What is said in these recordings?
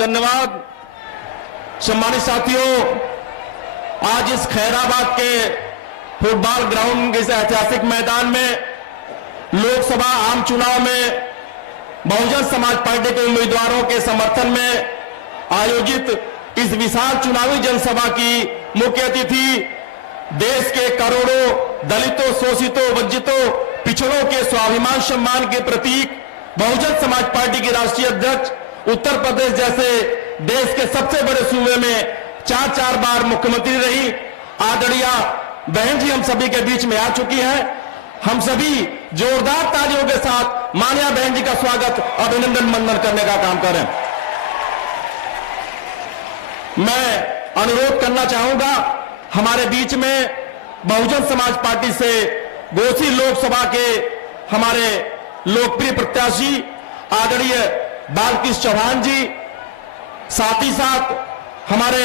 धन्यवाद। सम्मानित साथियों, आज इस खैराबाद के फुटबॉल ग्राउंड के इस ऐतिहासिक मैदान में लोकसभा आम चुनाव में बहुजन समाज पार्टी के उम्मीदवारों के समर्थन में आयोजित इस विशाल चुनावी जनसभा की मुख्य अतिथि देश के करोड़ों दलितों, शोषितों, वंचितों, पिछड़ों के स्वाभिमान सम्मान के प्रतीक बहुजन समाज पार्टी की राष्ट्रीय अध्यक्ष, उत्तर प्रदेश जैसे देश के सबसे बड़े सूबे में 4 बार मुख्यमंत्री रही आदरणीय बहन जी हम सभी के बीच में आ चुकी हैं। हम सभी जोरदार तालियों के साथ माननीय बहन जी का स्वागत, अभिनंदन वंदन करने का काम करें। मैं अनुरोध करना चाहूंगा, हमारे बीच में बहुजन समाज पार्टी से घोसी लोकसभा के हमारे लोकप्रिय प्रत्याशी आदरणीय बालकृष्ण चौहान जी, साथ ही साथ हमारे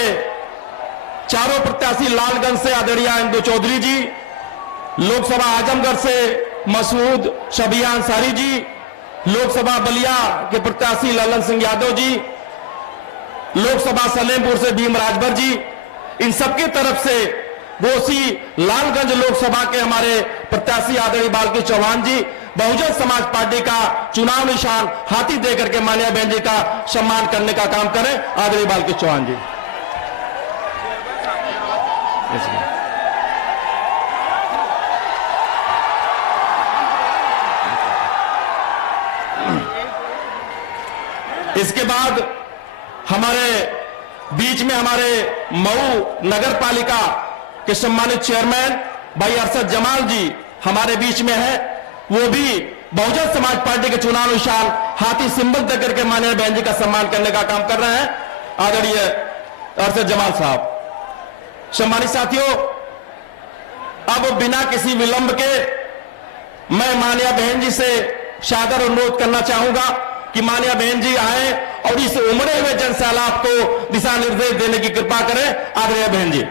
चारों प्रत्याशी लालगंज से आदरणीय इंदु चौधरी जी, लोकसभा आजमगढ़ से मसूद शबिया अंसारी जी, लोकसभा बलिया के प्रत्याशी ललन सिंह यादव जी, लोकसभा सलेमपुर से भीम राजभर जी, इन सबकी तरफ से घोसी लालगंज लोकसभा के हमारे प्रत्याशी आदरणीय बालकृष्ण चौहान जी बहुजन समाज पार्टी का चुनाव निशान हाथी देकर के माननीय बहन जी का सम्मान करने का काम करें। आदरणीय बालकृष्ण चौहान जी। इसके बाद हमारे बीच में हमारे मऊ नगर पालिका के सम्मानित चेयरमैन भाई अरशद जमाल जी हमारे बीच में है। वो भी बहुजन समाज पार्टी के चुनाव निशान हाथी सिंबल देकर के माननीय बहन जी का सम्मान करने का काम कर रहे हैं। आदरणीय अरशद जमाल साहब। सम्मानित साथियों, अब बिना किसी विलंब के मैं माननीय बहन जी से सादर अनुरोध करना चाहूंगा कि माननीय बहन जी आए और इस उमड़े हुए जनसैलाब को दिशा निर्देश देने की कृपा करें। आदरणीय बहन जी।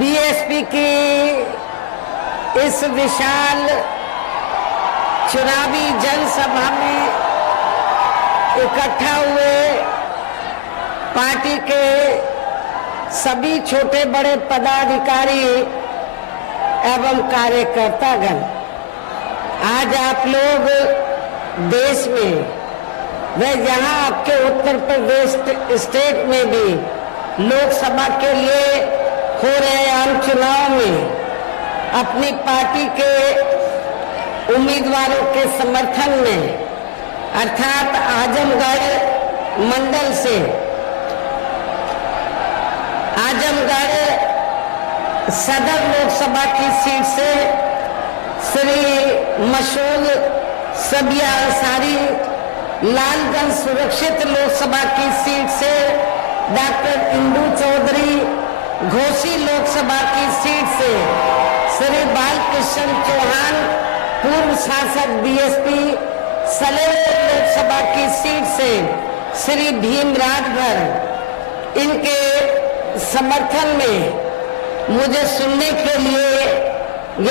बीएसपी की इस विशाल चुनावी जनसभा में इकट्ठा हुए पार्टी के सभी छोटे बड़े पदाधिकारी एवं कार्यकर्तागण, आज आप लोग देश में व यहाँ आपके उत्तर प्रदेश स्टेट में भी लोकसभा के लिए हो रहे आम चुनाव में अपनी पार्टी के उम्मीदवारों के समर्थन में अर्थात आजमगढ़ मंडल से आजमगढ़ सदर लोकसभा की सीट से श्री मसूद शबिया अंसारी, लालगंज सुरक्षित लोकसभा की सीट से डॉक्टर इंदु चौधरी, घोसी लोकसभा की सीट से श्री बालकृष्ण चौहान, पूर्व सांसद बीएसपी, सलेमपुर लोकसभा की सीट से श्री भीम राजभर, इनके समर्थन में मुझे सुनने के लिए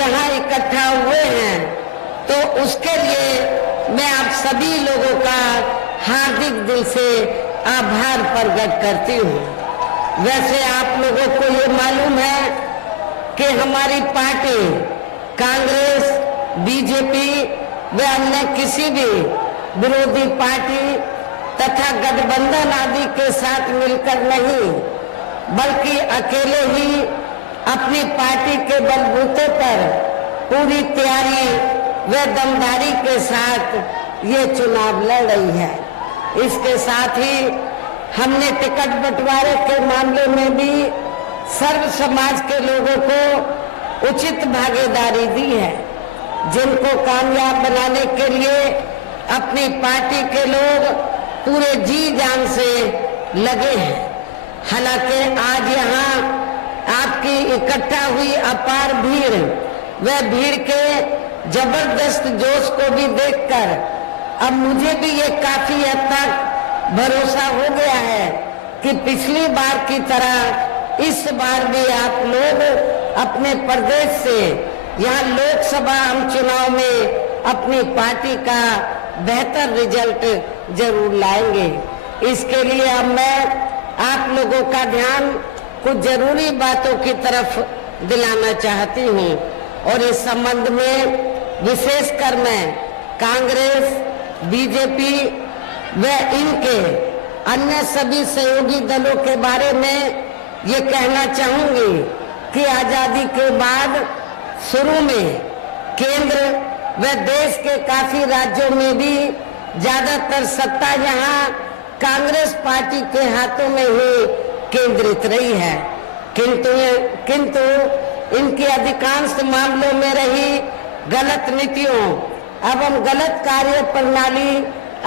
यहाँ इकट्ठा हुए हैं। तो उसके लिए मैं आप सभी लोगों का हार्दिक दिल से आभार प्रकट करती हूँ। वैसे आप लोगों को ये मालूम है कि हमारी पार्टी कांग्रेस, बीजेपी व अन्य किसी भी विरोधी पार्टी तथा गठबंधन आदि के साथ मिलकर नहीं, बल्कि अकेले ही अपनी पार्टी के बलबूते पर पूरी तैयारी व दमदारी के साथ ये चुनाव लड़ रही है। इसके साथ ही हमने टिकट बंटवारे के मामले में भी सर्व समाज के लोगों को उचित भागीदारी दी है, जिनको कामयाब बनाने के लिए अपनी पार्टी के लोग पूरे जी जान से लगे हैं। हालांकि आज यहाँ आपकी इकट्ठा हुई अपार भीड़, वह भीड़ के जबरदस्त जोश को भी देखकर अब मुझे भी ये काफी हद तक भरोसा हो गया है कि पिछली बार की तरह इस बार भी आप लोग अपने प्रदेश से यहाँ लोकसभा आम चुनाव में अपनी पार्टी का बेहतर रिजल्ट जरूर लाएंगे। इसके लिए अब मैं आप लोगों का ध्यान कुछ जरूरी बातों की तरफ दिलाना चाहती हूँ और इस संबंध में विशेषकर मैं कांग्रेस, बीजेपी व इनके अन्य सभी सहयोगी दलों के बारे में ये कहना चाहूंगी कि आजादी के बाद शुरू में केंद्र व देश के काफी राज्यों में भी ज्यादातर सत्ता यहाँ कांग्रेस पार्टी के हाथों में ही केंद्रित रही है, किंतु इनके अधिकांश मामलों में रही गलत नीतियों एवं गलत कार्य प्रणाली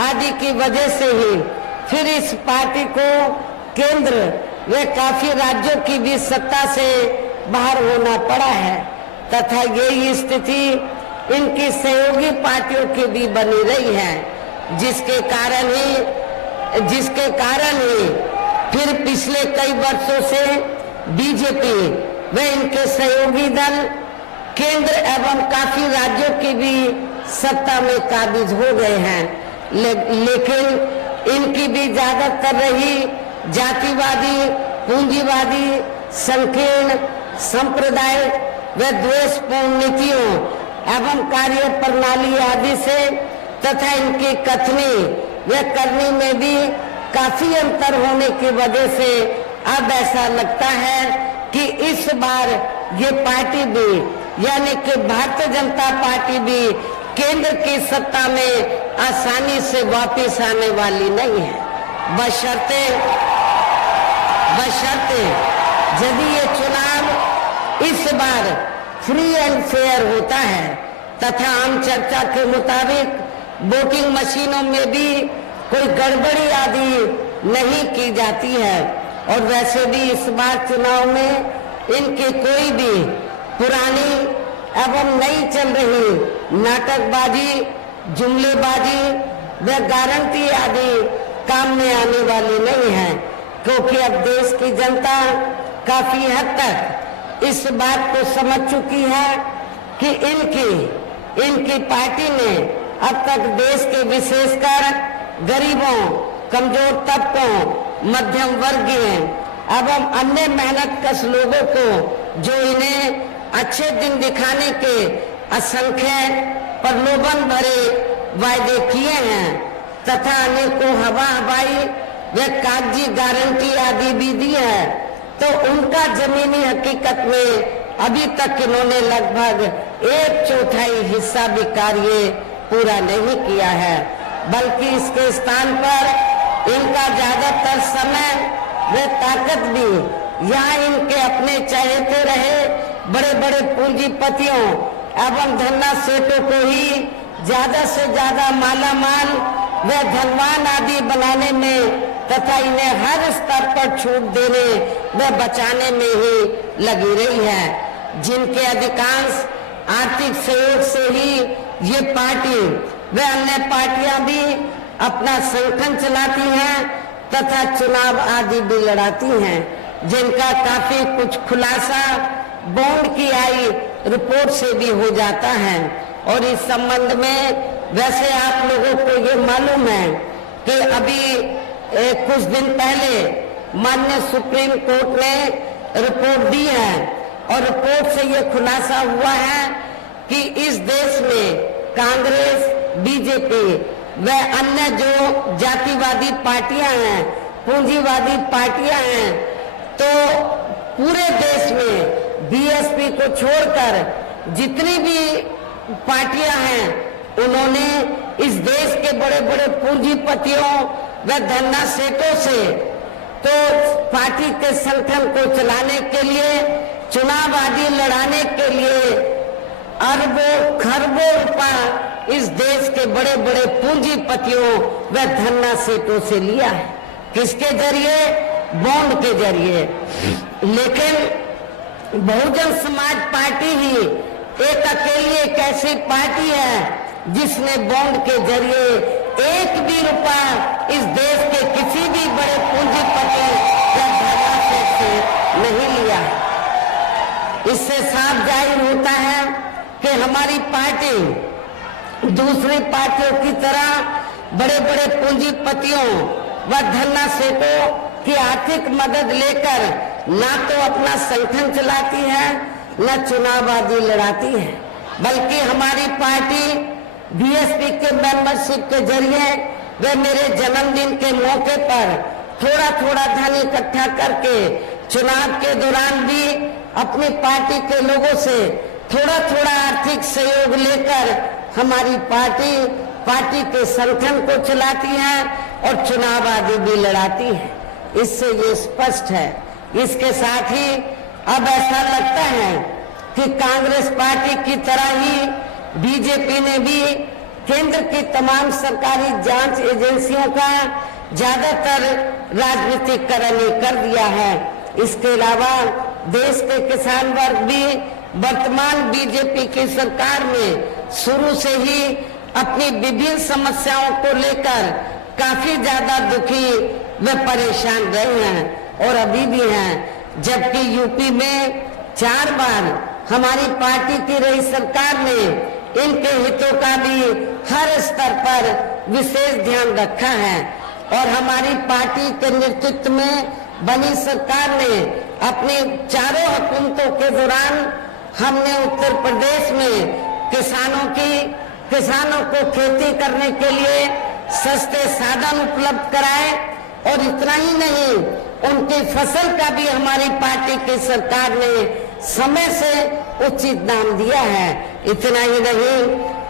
आदि की वजह से ही फिर इस पार्टी को केंद्र व काफी राज्यों की भी सत्ता से बाहर होना पड़ा है तथा यही स्थिति इनकी सहयोगी पार्टियों की भी बनी रही है, जिसके कारण ही फिर पिछले कई वर्षों से बीजेपी व इनके सहयोगी दल केंद्र एवं काफी राज्यों की भी सत्ता में काबिज हो गए हैं, लेकिन इनकी भी ज्यादातर रही जातिवादी, पूंजीवादी, संकीर्ण, सांप्रदायिक व द्वेषपूर्ण नीतियों एवं कार्य प्रणाली आदि से तथा इनकी कथनी व करनी में भी काफी अंतर होने की वजह से अब ऐसा लगता है कि इस बार ये पार्टी भी यानी कि भारतीय जनता पार्टी भी केंद्र की सत्ता में आसानी से वापस आने वाली नहीं है, बशर्ते यदि ये चुनाव इस बार फ्री एंड फेयर होता है तथा आम चर्चा के मुताबिक वोटिंग मशीनों में भी कोई गड़बड़ी आदि नहीं की जाती है और वैसे भी इस बार चुनाव में इनकी कोई भी पुरानी एवं नई चल रही नाटकबाजी, जुमलेबाजी व गारंटी आदि काम में आने वाली नहीं है, क्योंकि अब देश की जनता काफी हद तक इस बात को समझ चुकी है कि इनकी पार्टी ने अब तक देश के विशेषकर गरीबों, कमजोर तबकों, मध्यम वर्गीय एवं अन्य मेहनतकश लोगों को जो इन्हें अच्छे दिन दिखाने के असंख्य प्रलोभन भरे वायदे किए हैं तथा अनेकों हवाई व कागजी गारंटी आदि भी दी है, तो उनका जमीनी हकीकत में अभी तक इन्होंने लगभग 1/4 हिस्सा भी कार्य पूरा नहीं किया है, बल्कि इसके स्थान पर इनका ज्यादातर समय व ताकत भी यहाँ इनके अपने चाहते रहे बड़े बड़े पूंजीपतियों एवं धन्ना सेठों को ही ज्यादा से ज्यादा मालामाल व धनवान आदि बनाने में तथा इन्हें हर स्तर पर छूट देने व बचाने में ही लगी रही है, जिनके अधिकांश आर्थिक सहयोग से ही ये पार्टी व अन्य पार्टियां भी अपना संगठन चलाती हैं तथा चुनाव आदि भी लड़ाती हैं, जिनका काफी कुछ खुलासा बॉन्ड की आई रिपोर्ट से भी हो जाता है। और इस संबंध में वैसे आप लोगों को ये मालूम है कि अभी कुछ दिन पहले माननीय सुप्रीम कोर्ट ने रिपोर्ट दी है और रिपोर्ट से ये खुलासा हुआ है कि इस देश में कांग्रेस, बीजेपी व अन्य जो जातिवादी पार्टियां हैं, पूंजीवादी पार्टियां हैं, तो पूरे देश में बीएसपी को छोड़कर जितनी भी पार्टियां हैं उन्होंने इस देश के बड़े बड़े पूंजीपतियों व धन्ना सेठों से तो पार्टी के संगठन को चलाने के लिए, चुनाव आदि लड़ाने के लिए अरबों खरबों रुपया इस देश के बड़े बड़े पूंजीपतियों व धन्ना सेठों से लिया है। किसके जरिए? बॉन्ड के जरिए। लेकिन बहुजन समाज पार्टी ही एक अकेली एक ऐसी पार्टी है जिसने बॉन्ड के जरिए एक भी रुपया इस देश के किसी भी बड़े पूंजीपति या धनाढ्य से नहीं लिया। इससे साफ जाहिर होता है कि हमारी पार्टी दूसरी पार्टियों की तरह बड़े बड़े पूंजीपतियों व धनाढ्यों की आर्थिक मदद लेकर ना तो अपना संगठन चलाती है न चुनाव आदि लड़ाती है, बल्कि हमारी पार्टी बीएसपी के मेंबरशिप के जरिए वे मेरे जन्मदिन के मौके पर थोड़ा थोड़ा धन इकट्ठा करके चुनाव के दौरान भी अपनी पार्टी के लोगों से थोड़ा थोड़ा आर्थिक सहयोग लेकर हमारी पार्टी के संगठन को चलाती है और चुनाव आदि भी लड़ाती है। इससे ये स्पष्ट है। इसके साथ ही अब ऐसा लगता है कि कांग्रेस पार्टी की तरह ही बीजेपी ने भी केंद्र की तमाम सरकारी जांच एजेंसियों का ज्यादातर राजनीतिकरण कर दिया है। इसके अलावा देश के किसान वर्ग भी वर्तमान बीजेपी की सरकार में शुरू से ही अपनी विभिन्न समस्याओं को लेकर काफी ज्यादा दुखी व परेशान रहे हैं और अभी भी हैं। जबकि यूपी में 4 बार हमारी पार्टी की रही सरकार ने इनके हितों का भी हर स्तर पर विशेष ध्यान रखा है और हमारी पार्टी के नेतृत्व में बनी सरकार ने अपने चारों हुकूमतों के दौरान हमने उत्तर प्रदेश में किसानों को खेती करने के लिए सस्ते साधन उपलब्ध कराए और इतना ही नहीं, उनकी फसल का भी हमारी पार्टी की सरकार ने समय से उचित दाम दिया है। इतना ही नहीं,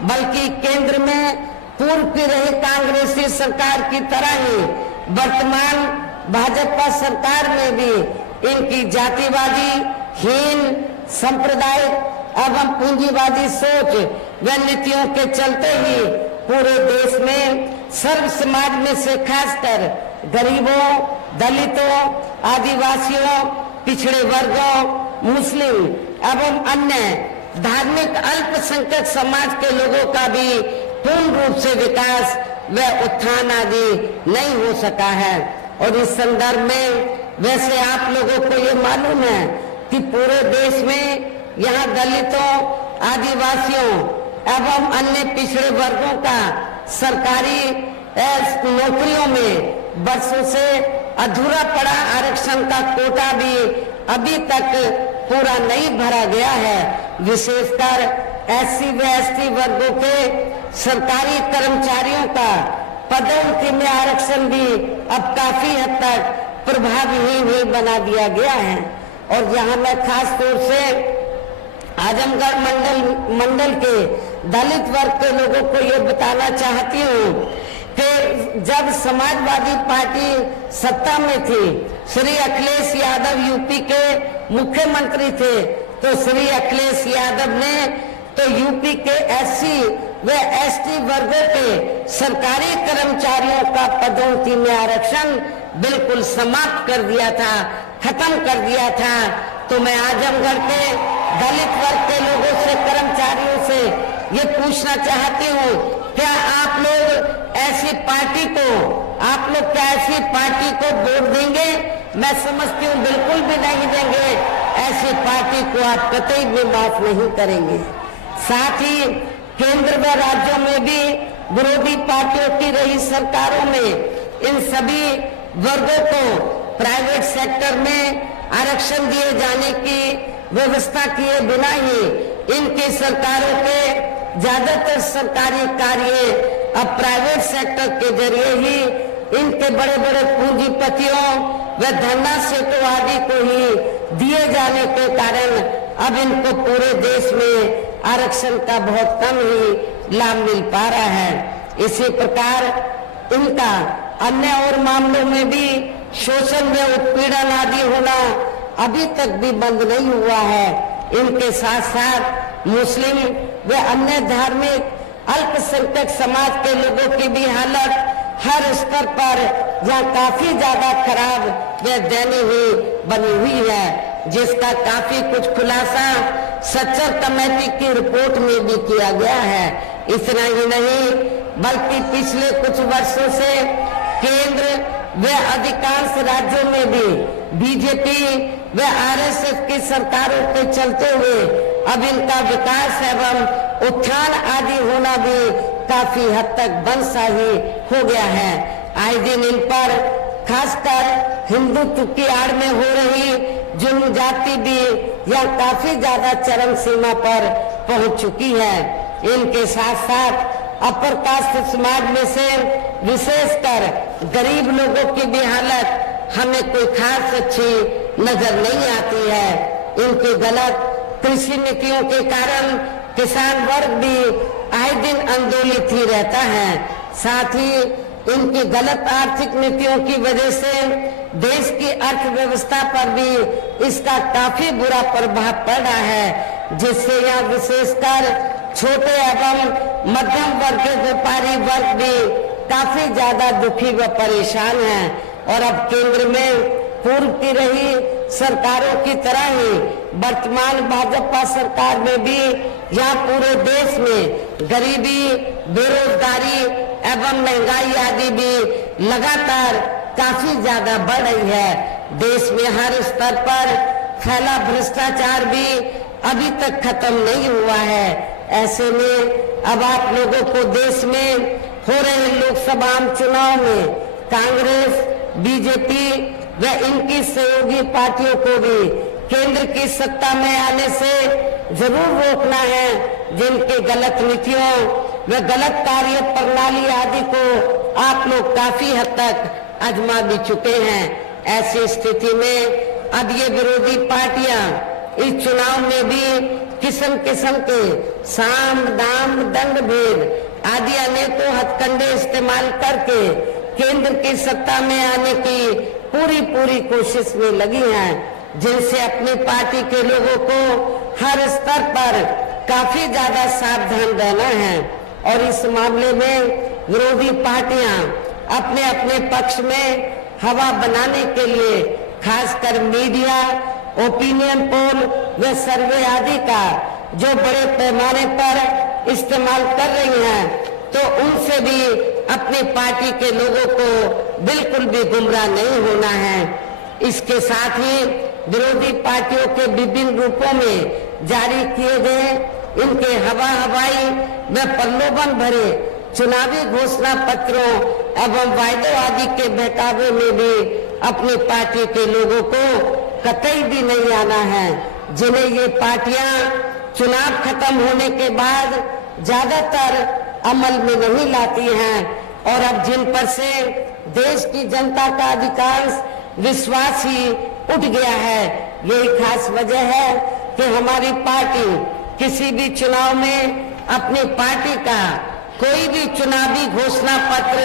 बल्कि केंद्र में पूर्व की रही कांग्रेसी सरकार की तरह ही वर्तमान भाजपा सरकार में भी इनकी जातिवादी हीन सांप्रदायिक एवं पूंजीवादी सोच व नीतियों के चलते ही पूरे देश में सर्व समाज में से खासकर गरीबों, दलितों, आदिवासियों, पिछड़े वर्गों, मुस्लिम एवं अन्य धार्मिक अल्पसंख्यक समाज के लोगों का भी पूर्ण रूप से विकास व उत्थान आदि नहीं हो सका है। और इस संदर्भ में वैसे आप लोगों को ये मालूम है कि पूरे देश में यहाँ दलितों, आदिवासियों एवं अन्य पिछड़े वर्गों का सरकारी नौकरियों में वर्षों से अधूरा पड़ा आरक्षण का कोटा भी अभी तक पूरा नहीं भरा गया है। विशेषकर एससी व एसटी वर्गों के सरकारी कर्मचारियों का पदोन्नति में आरक्षण भी अब काफी हद तक प्रभावहीन ही बना दिया गया है। और यहाँ मैं खास तौर से आजमगढ़ मंडल के दलित वर्ग के लोगों को ये बताना चाहती हूँ कि जब समाजवादी पार्टी सत्ता में थी, श्री अखिलेश यादव यूपी के मुख्यमंत्री थे, तो श्री अखिलेश यादव ने तो यूपी के एससी व एसटी वर्गों के सरकारी कर्मचारियों का पदोन्नति में आरक्षण बिल्कुल समाप्त कर दिया था, खत्म कर दिया था। तो मैं आजमगढ़ के दलित वर्ग के लोगों से, कर्मचारियों से ये पूछना चाहती हूँ, क्या आप लोग ऐसी पार्टी को वोट देंगे? मैं समझती हूँ बिल्कुल भी नहीं देंगे। ऐसी पार्टी को आप कतई भी माफ नहीं करेंगे। साथ ही केंद्र व राज्यों में भी विरोधी पार्टियों की रही सरकारों में इन सभी वर्गों को प्राइवेट सेक्टर में आरक्षण दिए जाने की व्यवस्था किए बिना ही इनकी सरकारों के ज्यादातर सरकारी कार्य अब प्राइवेट सेक्टर के जरिए ही इनके बड़े बड़े पूंजीपतियों व धनाढ्यों आदि को ही दिए जाने के कारण अब इनको पूरे देश में आरक्षण का बहुत कम ही लाभ मिल पा रहा है। इसी प्रकार इनका अन्य और मामलों में भी शोषण व उत्पीड़न आदि होना अभी तक भी बंद नहीं हुआ है। इनके साथ साथ मुस्लिम व अन्य धार्मिक अल्पसंख्यक समाज के लोगों की भी हालत हर स्तर पर जहाँ काफी ज्यादा खराब व दयनीय बनी हुई है। जिसका काफी कुछ खुलासा सच्चर कमेटी की रिपोर्ट में भी किया गया है। इतना ही नहीं बल्कि पिछले कुछ वर्षों से केंद्र व अधिकांश राज्यों में भी बीजेपी व आरएसएस की सरकारों के चलते हुए अब इनका विकास एवं उत्थान आदि होना भी काफी हद तक बंदशाही हो गया है। आए दिन इन पर खासकर हिंदुत्व की आड़ में हो रही जुल्म जाति भी यह काफी ज्यादा चरम सीमा पर पहुंच चुकी है। इनके साथ साथ अपर कास्ट समाज में से विशेषकर गरीब लोगों की भी हालत हमें कोई खास अच्छी नजर नहीं आती है। इनके गलत कृषि नीतियों के कारण किसान वर्ग भी आए दिन आंदोलित ही रहता है। साथ ही इनकी गलत आर्थिक नीतियों की वजह से देश की अर्थव्यवस्था पर भी इसका काफी बुरा प्रभाव पड़ रहा है, जिससे यह विशेषकर छोटे एवं मध्यम वर्ग के व्यापारी वर्ग भी काफी ज्यादा दुखी व परेशान हैं। और अब केंद्र में पूर्व की रही सरकारों की तरह ही वर्तमान भाजपा सरकार में भी यहाँ पूरे देश में गरीबी, बेरोजगारी एवं महंगाई आदि भी लगातार काफी ज्यादा बढ़ रही है। देश में हर स्तर पर फैला भ्रष्टाचार भी अभी तक खत्म नहीं हुआ है। ऐसे में अब आप लोगों को देश में हो रहे लोकसभा चुनाव में कांग्रेस, बीजेपी व इनकी सहयोगी पार्टियों को भी केंद्र की सत्ता में आने से जरूर रोकना है, जिनके गलत नीतियों व गलत कार्य प्रणाली आदि को आप लोग काफी हद तक आजमा भी चुके हैं। ऐसी स्थिति में अब ये विरोधी पार्टियां इस चुनाव में भी किस्म किस्म के साम, दाम, दंड भेद आदि अनेकों हथकंडे इस्तेमाल करके केंद्र की सत्ता में आने की पूरी कोशिश में लगी हैं, जिनसे अपनी पार्टी के लोगों को हर स्तर पर काफी ज्यादा सावधान रहना है। और इस मामले में विरोधी पार्टियां अपने अपने पक्ष में हवा बनाने के लिए खासकर मीडिया, ओपिनियन पोल व सर्वे आदि का जो बड़े पैमाने पर इस्तेमाल कर रही हैं, तो उनसे भी अपनी पार्टी के लोगों को बिल्कुल भी गुमराह नहीं होना है। इसके साथ ही विरोधी पार्टियों के विभिन्न रूपों में जारी किए गए इनके हवाई व प्रलोभन भरे चुनावी घोषणा पत्रों एवं वायदों आदि के बहकावे में भी अपनी पार्टी के लोगों को कतई भी नहीं आना है, जिन्हें ये पार्टियां चुनाव खत्म होने के बाद ज्यादातर अमल में नहीं लाती हैं। और अब जिन पर से देश की जनता का अधिकांश विश्वास ही उठ गया है, यही खास वजह है कि हमारी पार्टी किसी भी चुनाव में अपनी पार्टी का कोई भी चुनावी घोषणा पत्र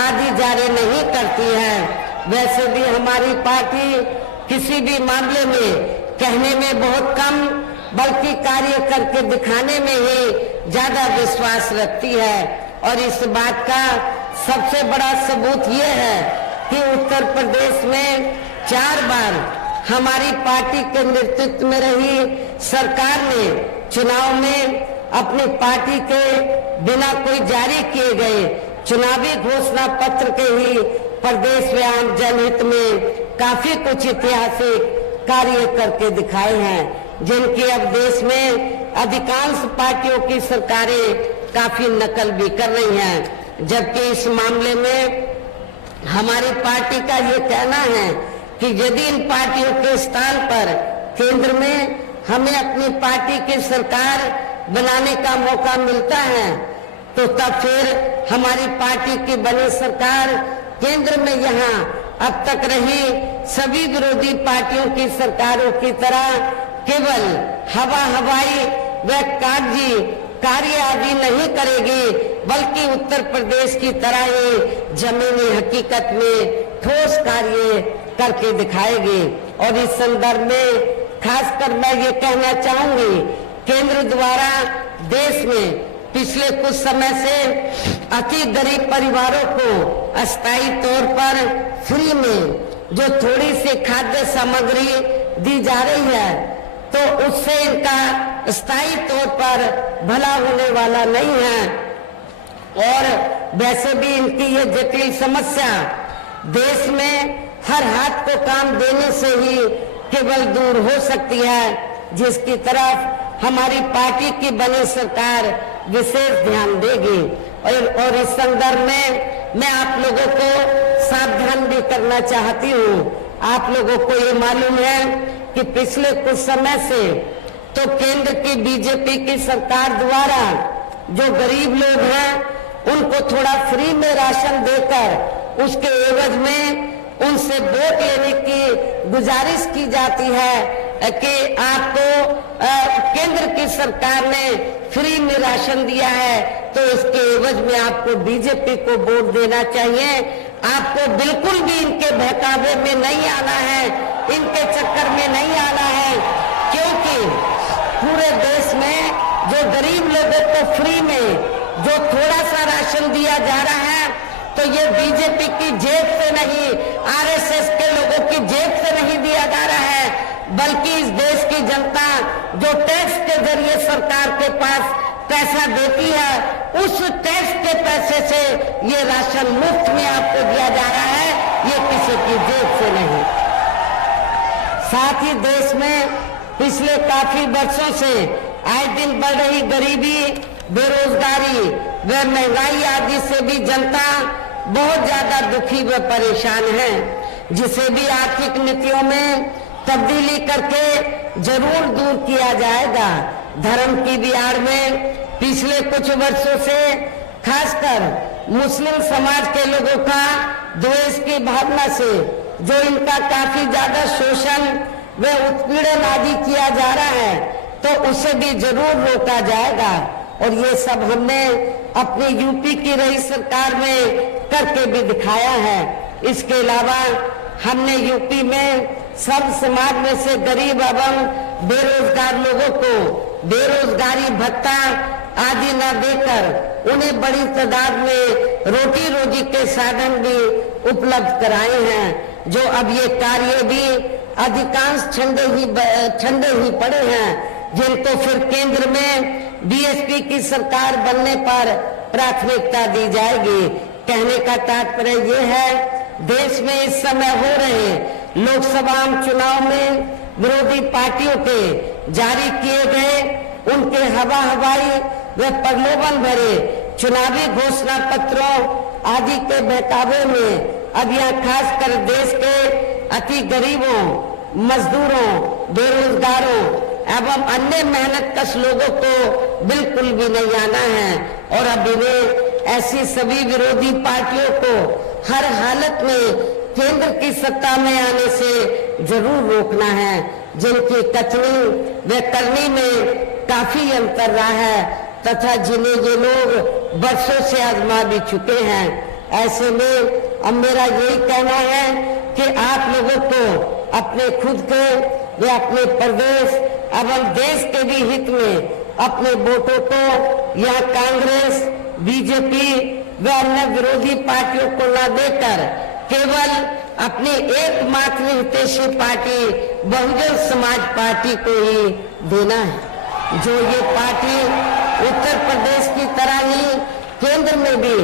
आदि जारी नहीं करती है। वैसे भी हमारी पार्टी किसी भी मामले में कहने में बहुत कम बल्कि कार्य करके दिखाने में ही ज्यादा विश्वास रखती है। और इस बात का सबसे बड़ा सबूत ये है कि उत्तर प्रदेश में 4 बार हमारी पार्टी के नेतृत्व में रही सरकार ने चुनाव में अपनी पार्टी के बिना कोई जारी किए गए चुनावी घोषणा पत्र के ही प्रदेश में आम जनहित में काफी कुछ ऐतिहासिक कार्य करके दिखाए हैं, जिनकी अब देश में अधिकांश पार्टियों की सरकारें काफी नकल भी कर रही हैं। जबकि इस मामले में हमारी पार्टी का ये कहना है कि यदि इन पार्टियों के स्थान पर केंद्र में हमें अपनी पार्टी की सरकार बनाने का मौका मिलता है, तो तब फिर हमारी पार्टी की बनी सरकार केंद्र में यहाँ अब तक रही सभी विरोधी पार्टियों की सरकारों की तरह केवल हवाई व कागजी कार्य आदि नहीं करेगी, बल्कि उत्तर प्रदेश की तरह ही जमीनी हकीकत में ठोस कार्य करके दिखाएगी। और इस संदर्भ में खासकर मैं ये कहना चाहूंगी, केंद्र द्वारा देश में पिछले कुछ समय से अति गरीब परिवारों को अस्थायी तौर पर फ्री में जो थोड़ी सी खाद्य सामग्री दी जा रही है तो उससे इनका स्थायी तौर पर भला होने वाला नहीं है। और वैसे भी इनकी ये जटिल समस्या देश में हर हाथ को काम देने से ही केवल दूर हो सकती है, जिसकी तरफ हमारी पार्टी की बनी सरकार विशेष ध्यान देगी। और इस संदर्भ में मैं आप लोगों को सावधान भी करना चाहती हूँ। आप लोगों को ये मालूम है कि पिछले कुछ समय से तो केंद्र की बीजेपी की सरकार द्वारा जो गरीब लोग हैं उनको थोड़ा फ्री में राशन देकर उसके एवज में उनसे वोट लेने की गुजारिश की जाती है कि आपको केंद्र की सरकार ने फ्री में राशन दिया है तो इसके एवज में आपको बीजेपी को वोट देना चाहिए। आपको बिल्कुल भी इनके बहकावे में नहीं आना है, इनके चक्कर में नहीं आना है, क्योंकि पूरे देश में जो गरीब लोगों को फ्री में जो थोड़ा सा राशन दिया जा रहा है तो ये बीजेपी की जेब से नहीं, आरएसएस के लोगों की जेब से नहीं दिया जा रहा है, बल्कि इस देश की जनता जो टैक्स के जरिए सरकार के पास पैसा देती है उस टैक्स के पैसे से ये राशन मुफ्त में आपको दिया जा रहा है, ये किसी की जेब से नहीं। साथ ही देश में पिछले काफी वर्षों से आए दिन बढ़ रही गरीबी, बेरोजगारी व महंगाई आदि से भी जनता बहुत ज्यादा दुखी व परेशान है, जिसे भी आर्थिक नीतियों में तब्दीली करके जरूर दूर किया जाएगा। धर्म की भी आड़ में पिछले कुछ वर्षों से खासकर मुस्लिम समाज के लोगों का द्वेष की भावना से जो इनका काफी ज्यादा शोषण व उत्पीड़न आदि किया जा रहा है तो उसे भी जरूर रोका जाएगा। और ये सब हमने अपनी यूपी की रही सरकार में करके भी दिखाया है। इसके अलावा हमने यूपी में सब समाज में से गरीब एवं बेरोजगार लोगों को बेरोजगारी भत्ता आदि न देकर उन्हें बड़ी तादाद में रोटी रोजी के साधन भी उपलब्ध कराए हैं, जो अब ये कार्य भी अधिकांश ठंडे ही पड़े हैं, जिनको फिर केंद्र में बीएसपी की सरकार बनने पर प्राथमिकता दी जाएगी। कहने का तात्पर्य ये है, देश में इस समय हो रहे लोकसभा चुनाव में विरोधी पार्टियों के जारी किए गए उनके हवाई व प्रलोभन भरे चुनावी घोषणा पत्रों आदि के बहकावे में अब यहाँ खासकर देश के अति गरीबों, मजदूरों, बेरोजगारों एवं अन्य मेहनतकश लोगों को बिल्कुल भी नहीं आना है। और अब इन्हें ऐसी सभी विरोधी पार्टियों को हर हालत में केंद्र की सत्ता में आने से जरूर रोकना है, जिनकी कथनी व करनी में काफी अंतर रहा है तथा जिन्हें ये लोग वर्षों से आजमा भी चुके हैं। ऐसे में अब मेरा यही कहना है कि आप लोगों को अपने खुद के व अपने प्रदेश एवं देश के भी हित में अपने वोटों को या कांग्रेस, बीजेपी व अन्य विरोधी पार्टियों को न देकर केवल अपनी एकमात्र हितैषी पार्टी बहुजन समाज पार्टी को ही देना है, जो ये पार्टी उत्तर प्रदेश की तरह ही केंद्र में भी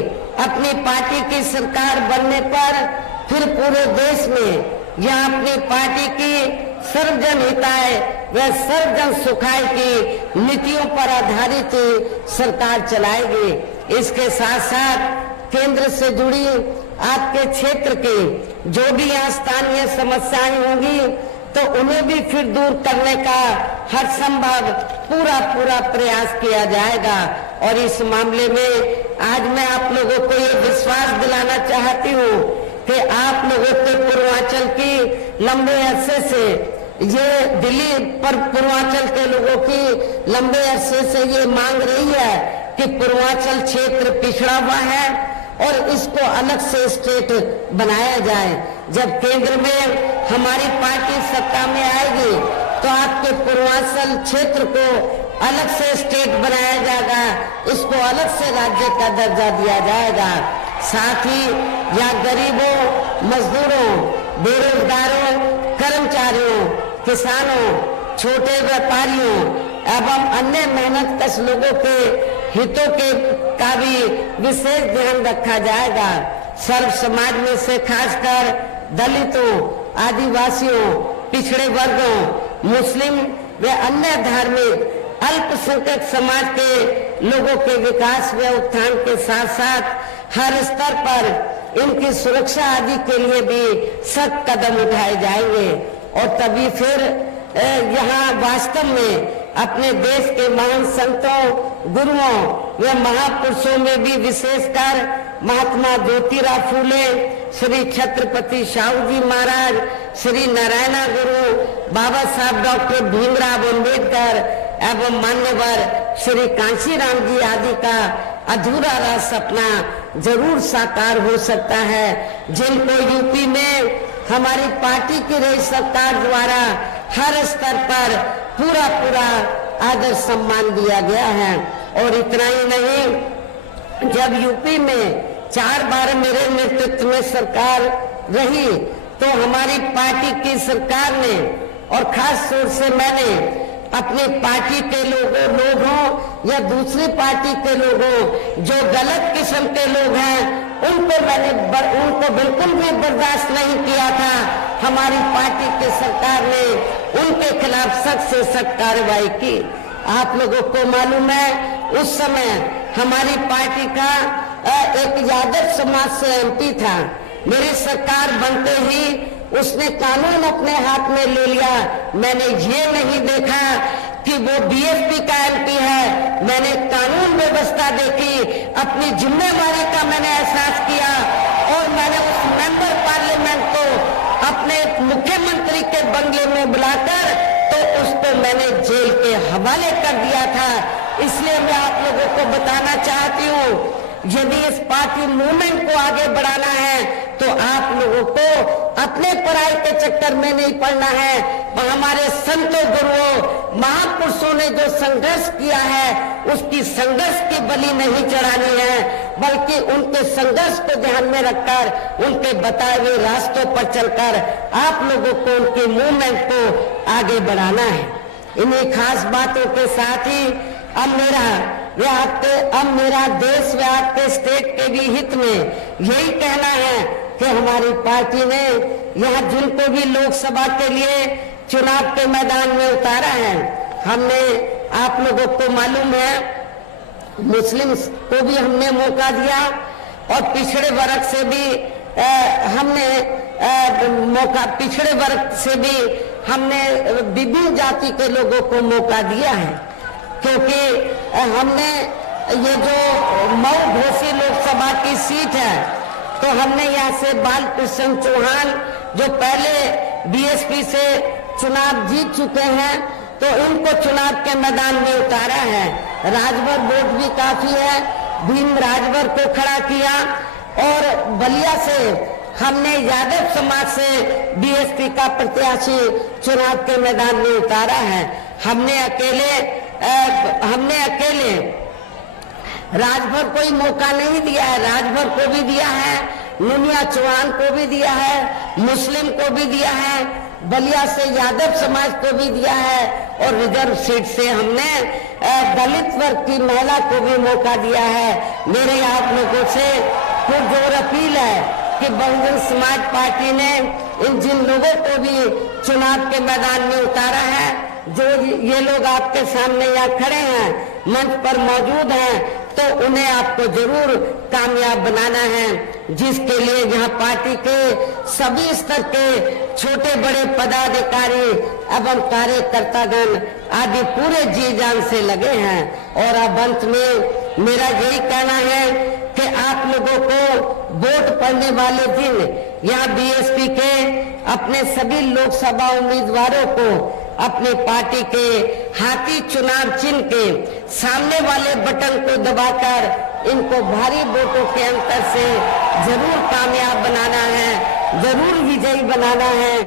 अपनी पार्टी की सरकार बनने पर फिर पूरे देश में यह अपनी पार्टी की सर्वजन हिताय व सर्वजन सुखाय की नीतियों पर आधारित सरकार चलाएगी। इसके साथ साथ केंद्र से जुड़ी आपके क्षेत्र की जो भी यहाँ स्थानीय समस्याएं होंगी तो उन्हें भी फिर दूर करने का हर संभव पूरा प्रयास किया जाएगा। और इस मामले में आज मैं आप लोगों को ये विश्वास दिलाना चाहती हूँ कि आप लोगों के पूर्वांचल की लंबे अरसे से ये दिल्ली पर पूर्वांचल के लोगों की लंबे अरसे से ये मांग रही है कि पूर्वांचल क्षेत्र पिछड़ा हुआ है और इसको अलग से स्टेट बनाया जाए। जब केंद्र में हमारी पार्टी सत्ता में आएगी तो आपके पूर्वांचल क्षेत्र को अलग से स्टेट बनाया जाएगा, इसको अलग से राज्य का दर्जा दिया जाएगा। साथ ही या गरीबों, मजदूरों, बेरोजगारों, कर्मचारियों किसानों, छोटे व्यापारियों एवं अन्य मेहनतकश लोगों के हितों के का भी विशेष ध्यान रखा जाएगा। सर्व समाज में से खासकर दलितों, आदिवासियों, पिछड़े वर्गों, मुस्लिम व अन्य धार्मिक अल्पसंख्यक समाज के लोगों के विकास व उत्थान के साथ साथ हर स्तर पर इनकी सुरक्षा आदि के लिए भी सख्त कदम उठाए जाएंगे और तभी फिर यहाँ वास्तव में अपने देश के महान संतों, गुरुओं व महापुरुषों में भी विशेषकर महात्मा ज्योतिराव फूले, श्री छत्रपति शाहू जी महाराज, श्री नारायण गुरु, बाबा साहब डॉक्टर भीमराव अम्बेडकर एवं मान्यवर श्री कांशीराम जी आदि का अधूरा रहा सपना जरूर साकार हो सकता है, जिनको यूपी में हमारी पार्टी की रही सरकार द्वारा हर स्तर पर पूरा आदर सम्मान दिया गया है। और इतना ही नहीं, जब यूपी में 4 बार मेरे नेतृत्व में सरकार रही तो हमारी पार्टी की सरकार ने और खास तौर से मैंने अपनी पार्टी के लोग हों या दूसरी पार्टी के लोग हों, जो गलत किस्म के लोग हैं उनको बिल्कुल भी बर्दाश्त नहीं किया था। हमारी पार्टी की सरकार ने उनके खिलाफ सख्त से सख्त कार्रवाई की। आप लोगों को मालूम है उस समय हमारी पार्टी का एक यादव समाज से एमपी था। मेरी सरकार बनते ही उसने कानून अपने हाथ में ले लिया। मैंने ये नहीं देखा कि वो बीएसपी का एमपी है, मैंने कानून व्यवस्था देखी, अपनी जिम्मेवारी का मैंने एहसास किया और मैंने उस मेंबर पार्लियामेंट को अपने मुख्यमंत्री के बंगले में बुलाकर तो उसको मैंने जेल के हवाले कर दिया था। इसलिए मैं आप लोगों को बताना चाहती हूँ, यदि इस पार्टी मूवमेंट को आगे बढ़ाना है तो आप लोगों को अपने पढ़ाई के चक्कर में नहीं पड़ना है। हमारे संतों, गुरुओं, महापुरुषों ने जो संघर्ष किया है उसकी संघर्ष की बलि नहीं चढ़ानी है, बल्कि उनके संघर्ष को ध्यान में रखकर उनके बताए हुए रास्तों पर चलकर आप लोगों को उनके मूवमेंट को आगे बढ़ाना है। इन्हीं खास बातों के साथ ही अब मेरा देश व आपके स्टेट के भी हित में यही कहना है कि हमारी पार्टी ने यहाँ जिनको भी लोकसभा के लिए चुनाव के मैदान में उतारा है, हमने आप लोगों को मालूम है मुस्लिम को भी हमने मौका दिया और पिछड़े वर्ग से भी पिछड़े वर्ग से भी हमने विभिन्न जाति के लोगों को मौका दिया है, क्योंकि हमने ये जो मऊ घोसी लोकसभा की सीट है तो हमने यहाँ से बालकृष्ण चौहान जो पहले बीएसपी से चुनाव जीत चुके हैं तो इनको चुनाव के मैदान में उतारा है। राजभर वोट भी काफी है, भीम राजभर को खड़ा किया और बलिया से हमने यादव समाज से बीएसपी का प्रत्याशी चुनाव के मैदान में उतारा है। हमने अकेले राजभर को ही मौका नहीं दिया है, राजभर को भी दिया है, मुनिया चौहान को भी दिया है, मुस्लिम को भी दिया है, बलिया से यादव समाज को भी दिया है और रिजर्व सीट से हमने दलित वर्ग की महिला को भी मौका दिया है। मेरे आप लोगों से पुरजोर अपील है कि बहुजन समाज पार्टी ने इन जिन लोगों को भी चुनाव के मैदान में उतारा है, जो ये लोग आपके सामने यहाँ खड़े हैं, मंच पर मौजूद हैं, तो उन्हें आपको जरूर कामयाब बनाना है, जिसके लिए यहाँ पार्टी के सभी स्तर के छोटे बड़े पदाधिकारी एवं कार्यकर्तागण आदि पूरे जी जान से लगे हैं। और अब अंत में मेरा यही कहना है कि आप लोगों को वोट पड़ने वाले दिन यहाँ बीएसपी के अपने सभी लोकसभा उम्मीदवारों को अपने पार्टी के हाथी चुनाव चिन्ह के सामने वाले बटन को दबाकर इनको भारी वोटों के अंतर से जरूर कामयाब बनाना है, जरूर विजयी बनाना है।